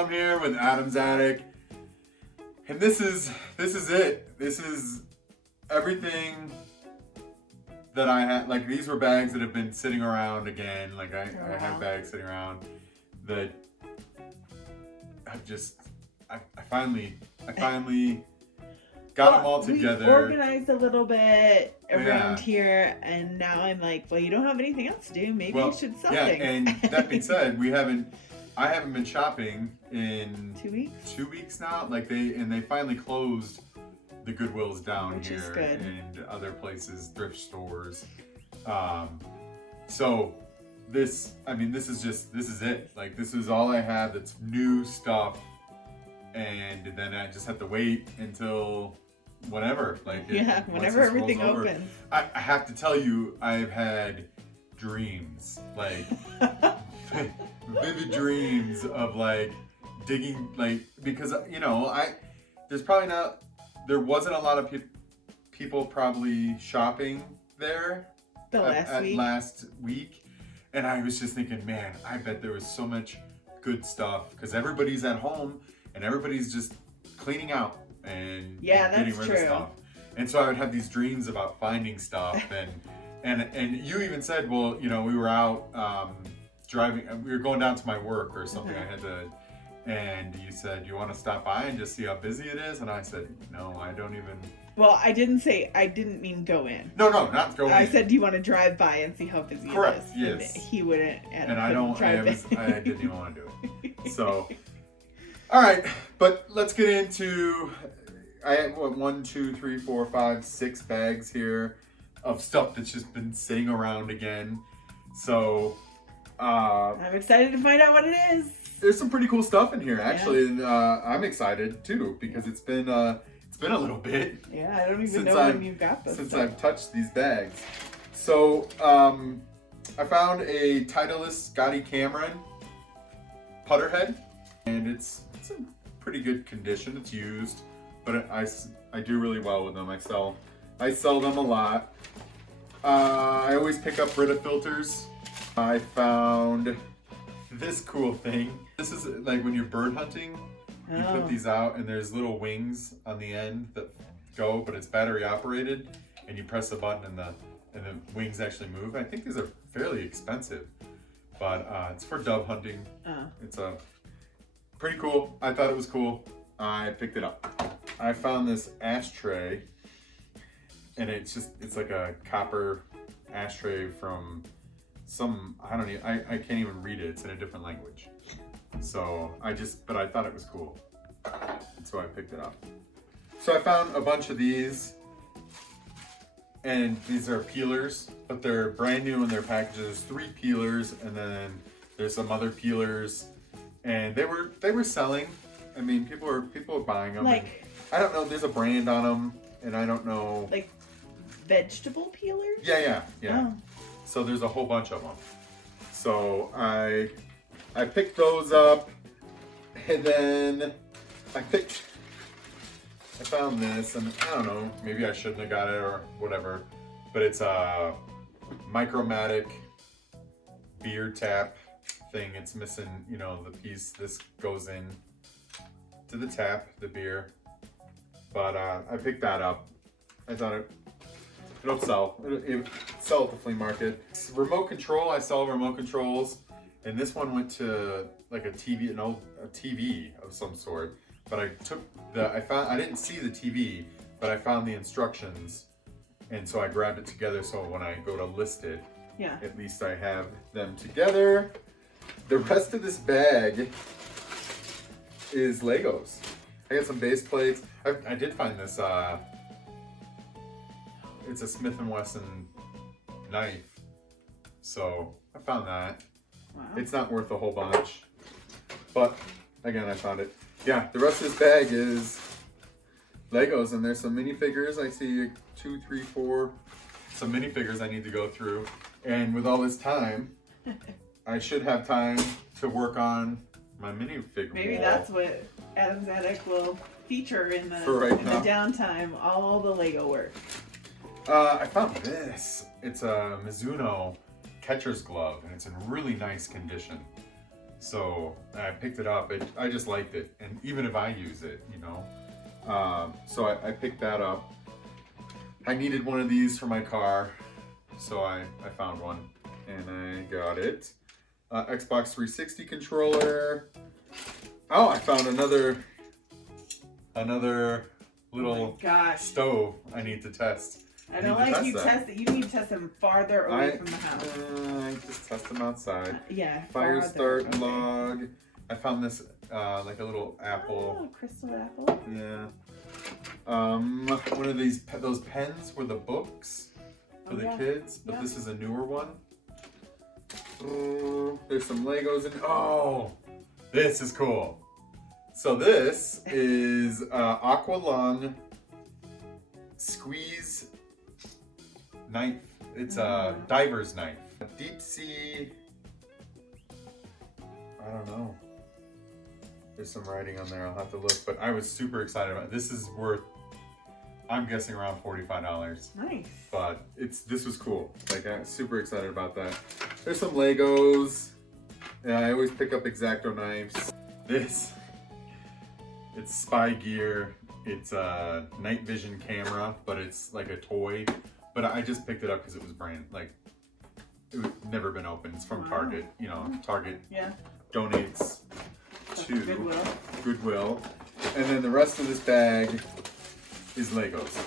I'm here with Adam's Attic, and this is it. This is everything that I had. Like, these were bags that have been sitting around again. Like, I have bags sitting around that I finally got them all together. We organized a little bit around here, and now I'm like, well, you don't have anything else to do. Maybe you should sell things. And that being said, I haven't been shopping in 2 weeks. 2 weeks now. Like, they finally closed the Goodwills down Which here is good. and other places, thrift stores. So this is it. Like, this is all I have that's new stuff. And then I just have to wait until whenever. Whenever everything opens. I have to tell you, I've had dreams, like vivid dreams of like digging, like, because there wasn't a lot of people probably shopping there last week, and I was just thinking, man, I bet there was so much good stuff because everybody's at home and everybody's just cleaning out and getting rid of stuff. And so I would have these dreams about finding stuff, and you even said, well, we were out driving, we were going down to my work or something. I had to, and you said, you want to stop by and just see how busy it is? And I said, no, I don't even. Well, I didn't mean go in. No, not go in. I said, do you want to drive by and see how busy Correct, it is? yes. And he wouldn't. And I didn't even want to do it. So, all right, but let's get into, I have 1, 2, 3, 4, 5, 6 bags here of stuff that's just been sitting around again. So, I'm excited to find out what it is. There's some pretty cool stuff in here, actually, and I'm excited too because it's been a little bit. Yeah, I don't even know when you got this. Since I've touched these bags. So, I found a Titleist Scotty Cameron putter head, and it's in pretty good condition. It's used, but I do really well with them. I sell them a lot. I always pick up Brita filters. I found this cool thing. This is like when you're bird hunting, you put these out and there's little wings on the end that go, but it's battery operated, and you press the button and the wings actually move. I think these are fairly expensive, but it's for dove hunting. It's pretty cool. I thought it was cool. I picked it up. I found this ashtray, and it's like a copper ashtray from I can't even read it. It's in a different language. So but I thought it was cool. And so I picked it up. So I found a bunch of these, and these are peelers, but they're brand new in their packages. There's 3 peelers, and then there's some other peelers, and they were selling. I mean, people are buying them. Like, I don't know. There's a brand on them, and I don't know. Like vegetable peelers? Yeah. Oh. So there's a whole bunch of them. So I picked those up, and then I found this, and I don't know, maybe I shouldn't have got it or whatever, but it's a Micromatic beer tap thing. It's missing, the piece. This goes in to the tap, the beer. But I picked that up. I thought it'll sell. It'll sell at the flea market. Remote control. I sell remote controls, and this one went to like a TV, a TV of some sort. But I didn't see the TV, but I found the instructions, and so I grabbed it together. So when I go to list it, at least I have them together. The rest of this bag is Legos. I got some base plates. I did find this. It's a Smith & Wesson knife. So I found that. Wow. It's not worth a whole bunch, but again, I found it. Yeah, the rest of this bag is Legos, and there's some minifigures. I see 2, 3, 4, some minifigures I need to go through. And with all this time, I should have time to work on my minifig Maybe wall. that's what Adam's Attic will feature in the downtime, all the Lego work. I found this. It's a Mizuno catcher's glove, and it's in really nice condition. So I picked it up. I just liked it, and even if I use it, you know. So I picked that up. I needed one of these for my car, so I found one, and I got it. Xbox 360 controller. Oh, I found another little stove I need to test. I don't like you test it. You need to test them farther away from the house. I just test them outside. Yeah. Fire start log. I found this like a little apple. Oh, crystal apple. Yeah. One of those pens were the books for the kids, but this is a newer one. There's some Legos and this is cool. So this is Aqualung squeeze knife. It's a diver's knife. Deep sea. I don't know. There's some writing on there. I'll have to look. But I was super excited about it. This is worth, I'm guessing, around $45. Nice. But this was cool. Like, I'm super excited about that. There's some Legos. Yeah, I always pick up X-Acto knives. It's spy gear. It's a night vision camera, but it's like a toy. But I just picked it up because it was it was never been opened. It's from Target. You know, Target donates to Goodwill. And then the rest of this bag is Legos.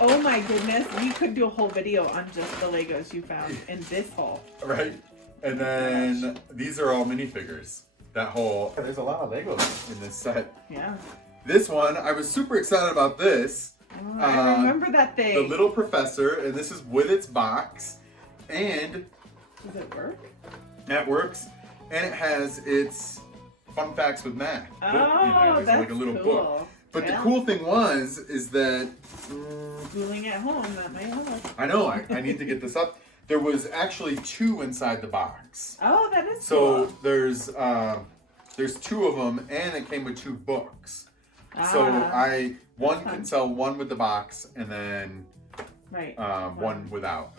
Oh my goodness, we could do a whole video on just the Legos you found in this haul. Right. And then these are all minifigures. There's a lot of Legos in this set. Yeah. This one, I was super excited about this. Oh, I remember that thing. The Little Professor, and this is with its box. And does it work? That works. And it has its Fun Facts with Math book in there. It's like a little book. But the cool thing is that schooling at home, that might help. I know, I need to get this up. There was actually 2 inside the box. Oh, that is cool. So there's 2 of them, and it came with 2 books. So one can sell one with the box, and then one without.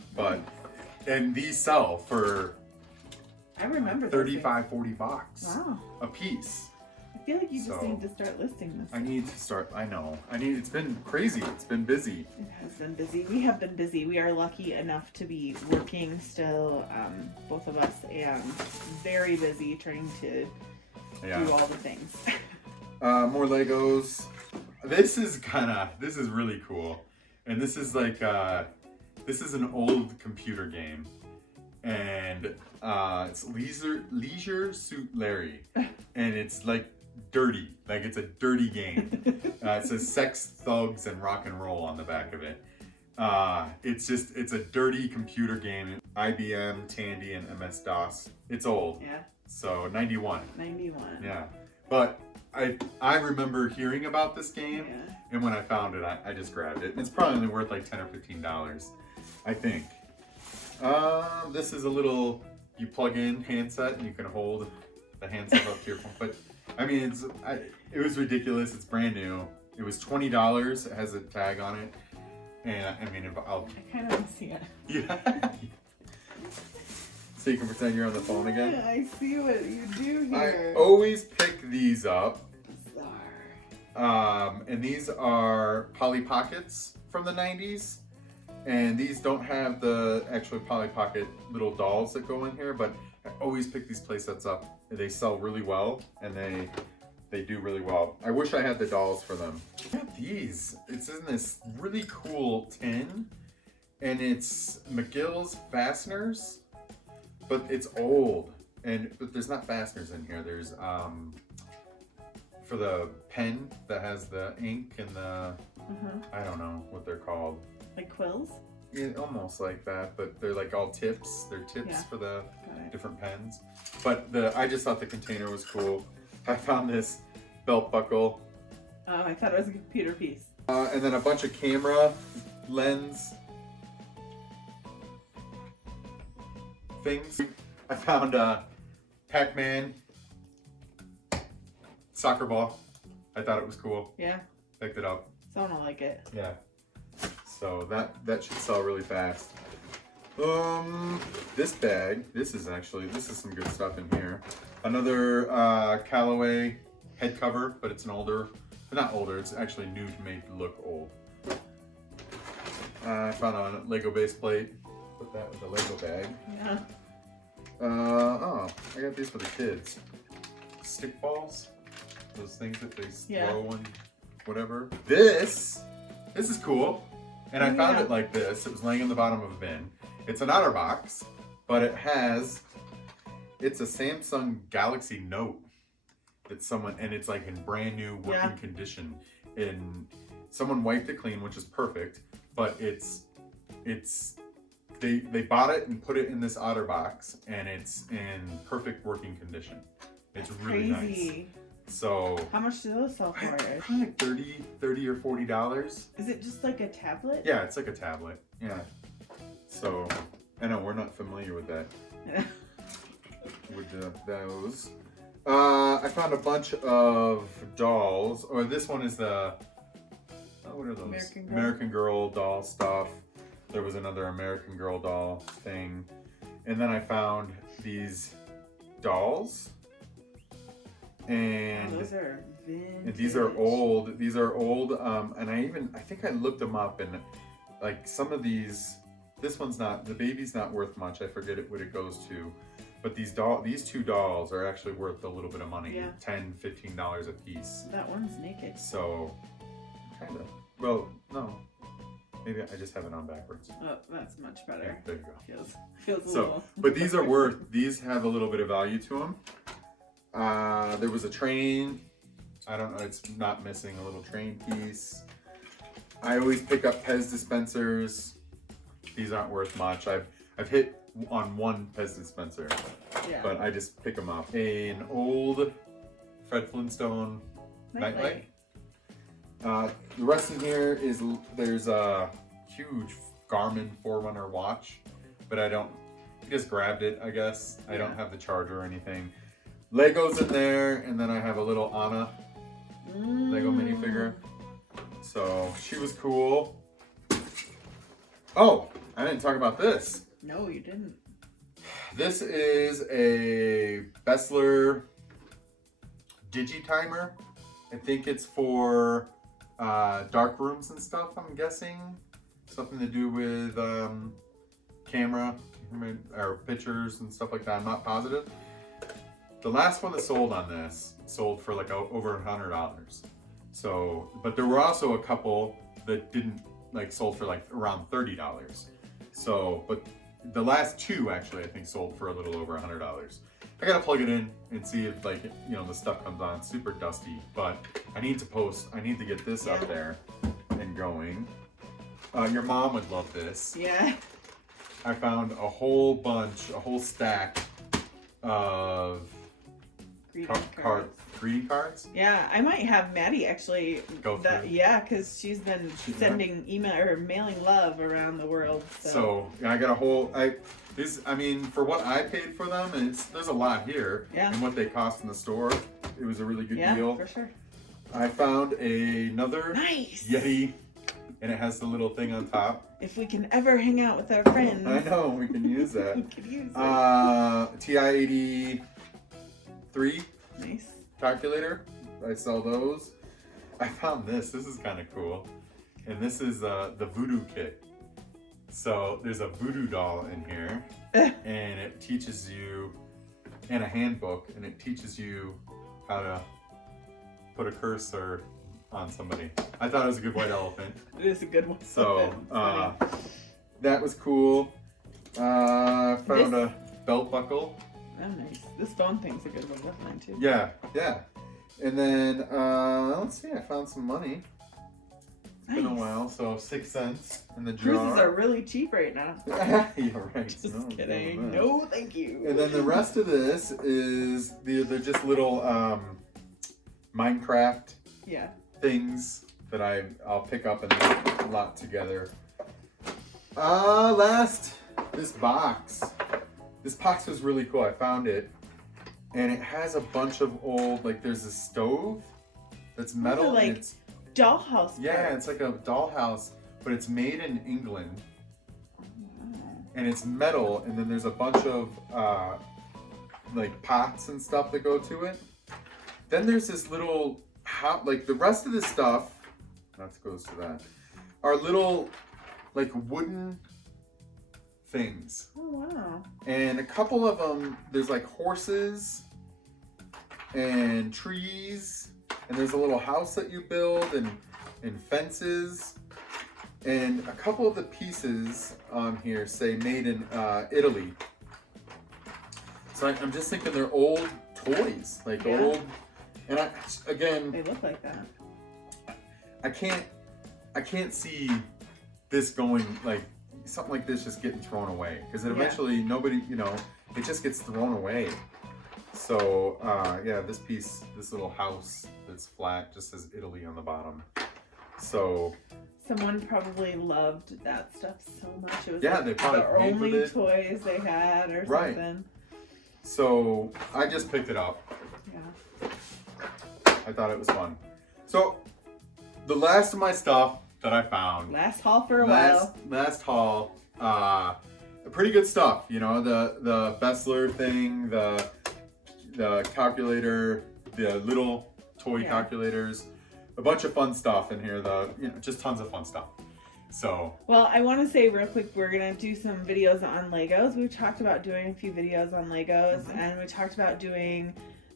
And these sell for I remember $35-$40 a piece. I feel like you just need to start listing this. I need to start. I know. It's been crazy. It's been busy. It has been busy. We have been busy. We are lucky enough to be working still, both of us, and very busy trying to do all the things. More Legos. This is really cool. And this is like, this is an old computer game. And it's Leisure Suit Larry. And it's like dirty. Like, it's a dirty game. It says sex, thugs, and rock and roll on the back of it. It's a dirty computer game. IBM, Tandy, and MS-DOS. It's old. Yeah. So 91. 91. Yeah. But I remember hearing about this game, and when I found it, I just grabbed it. And it's probably only worth like $10 or $15, I think. This is a little, you plug in handset and you can hold the handset up to your phone. But I mean, it was ridiculous. It's brand new. It was $20. It has a tag on it. And I mean, I kind of want to see it. Yeah. So you can pretend you're on the phone again. I see what you do here. I always pick these up. And these are Polly Pockets from the 90s. And these don't have the actual Polly Pocket little dolls that go in here, but I always pick these play sets up. They sell really well, and they do really well. I wish I had the dolls for them. I have these. It's in this really cool tin, and it's McGill's fasteners, but it's old. But there's not fasteners in here. There's for the pen that has the ink and the I don't know what they're called. Like quills? Yeah, almost like that, but they're like all tips. They're tips for the different pens. But I just thought the container was cool. I found this belt buckle. Oh, I thought it was a computer piece. And then a bunch of camera lens things. I found Pac-Man soccer ball. I thought it was cool. Yeah. Picked it up. Someone will like it. Yeah. So that should sell really fast. This bag, this is some good stuff in here. Another Callaway head cover, but it's an older, not older, it's actually new to make it look old. I found a Lego base plate. Put that with the Lego bag. Yeah. Oh, I got these for the kids. Stick balls. Those things that they throw and whatever. This is cool. And I found it like this. It was laying in the bottom of a bin. It's an OtterBox, but it's a Samsung Galaxy Note. It's like in brand new working condition. And someone wiped it clean, which is perfect. But they bought it and put it in this OtterBox, and it's in perfect working condition. It's really nice. So how much do those sell for? Probably like $30 or $40. Is it just like a tablet? Yeah, it's like a tablet. Yeah. So I know we're not familiar with that. With those. I found a bunch of dolls. Or this one is the what are those? American Girl doll stuff. There was another American Girl doll thing. And then I found these dolls. And those are vintage. And these are old. And I think I looked them up, and like some of these, this one's not, the baby's not worth much. I forget what it goes to. But these two dolls are actually worth a little bit of money. Yeah. $10, $15 a piece. That one's naked. So, kind of. Well, no. Maybe I just have it on backwards. Oh, that's much better. Yeah, there you go. Feels a little. But these have a little bit of value to them. There was a train. I don't know, it's not missing a little train piece. I always pick up Pez dispensers. These aren't worth much. I've hit on one Pez dispenser, but I just pick them up. An old Fred Flintstone nightlight. The rest in here is, there's a huge Garmin Forerunner watch, but I just grabbed it, I guess. I don't have the charger or anything. Legos in there, and then I have a little Anna Lego minifigure. So she was cool. Oh, I didn't talk about this. No, you didn't. This is a Bessler Digitimer. I think it's for dark rooms and stuff, I'm guessing. Something to do with camera or pictures and stuff like that. I'm not positive. The last one that sold on this sold for like over $100. So, but there were also a couple that didn't, like, sold for like around $30. So, but the last two actually I think sold for a little over $100. I gotta plug it in and see if, like, you know, the stuff comes on. Super dusty, but I need to get this up there and going. Your mom would love this. Yeah. I found a whole stack of greeting cards. Yeah, I might have Maddie actually go through. Yeah, because she's been sending email or mailing love around the world. So I got a whole. For what I paid for them, there's a lot here. Yeah. And what they cost in the store, it was a really good deal. Yeah, for sure. I found another Yeti, and it has the little thing on top. If we can ever hang out with our friends. I know, we can use that. We could use it. TI-83 nice calculator. I sell those. I found this. This is kind of cool. And this is the voodoo kit. So there's a voodoo doll in here, and it teaches you, and a handbook, and it teaches you how to put a cursor on somebody. I thought it was a good white elephant. It is a good one. So that was cool. Found a belt buckle. Oh, nice. This phone thing's a good one. That's mine too. Yeah. And then let's see. I found some money. It's been a while, so 6 cents in the jar. Cruises are really cheap right now. Yeah, right. Just kidding. No, thank you. And then the rest of this is they're just little Minecraft things that I'll pick up and lot together. This box. This box was really cool. I found it, and it has a bunch of old, like, there's a stove that's metal. Like, and it's dollhouse. Yeah, it's like a dollhouse, but it's made in England. and it's metal, and then there's a bunch of like pots and stuff that go to it. Then there's this little like the rest of the stuff that goes to that are little like wooden things. Oh wow. And a couple of them, there's like horses and trees, and there's a little house that you build, and fences. And a couple of the pieces on here say made in Italy. So I'm just thinking they're old toys, like old. And again, they look like that. I can't see this going, like something like this just getting thrown away, because eventually nobody, it just gets thrown away. So yeah, this little house that's flat just says Italy on the bottom. So someone probably loved that stuff so much. It was they probably the paid only with it. toys they had or something. So I just picked it up. Yeah. I thought it was fun. So the last of my stuff that I found. Last haul for a while. Last haul. Pretty good stuff. The Bessler thing, the calculator, the little toy calculators, a bunch of fun stuff in here. Just tons of fun stuff. So. Well, I want to say real quick, we're gonna do some videos on Legos. We've talked about doing a few videos on Legos, and we talked about doing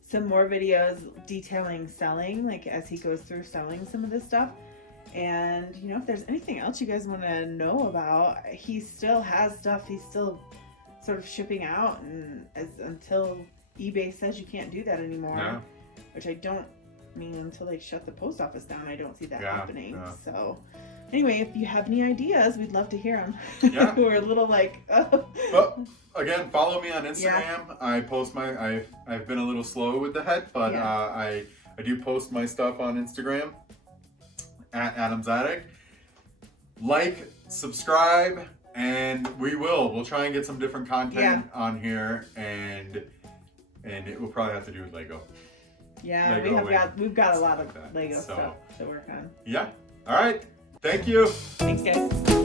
some more videos detailing selling, like as he goes through selling some of this stuff. And if there's anything else you guys want to know about, he still has stuff he's still sort of shipping out, and until eBay says you can't do that anymore, which I don't mean until they shut the post office down. I don't see that happening. So anyway, if you have any ideas, we'd love to hear them. Yeah. We're a little like, oh. Well, again, follow me on Instagram. I post I've been a little slow with the head, but I do post my stuff on Instagram at Adam's Attic. Like, subscribe, and we'll try and get some different content on here, and it will probably have to do with Lego. Yeah, we've got a lot of Lego stuff to work on. Yeah. All right. Thank you. Thanks, guys.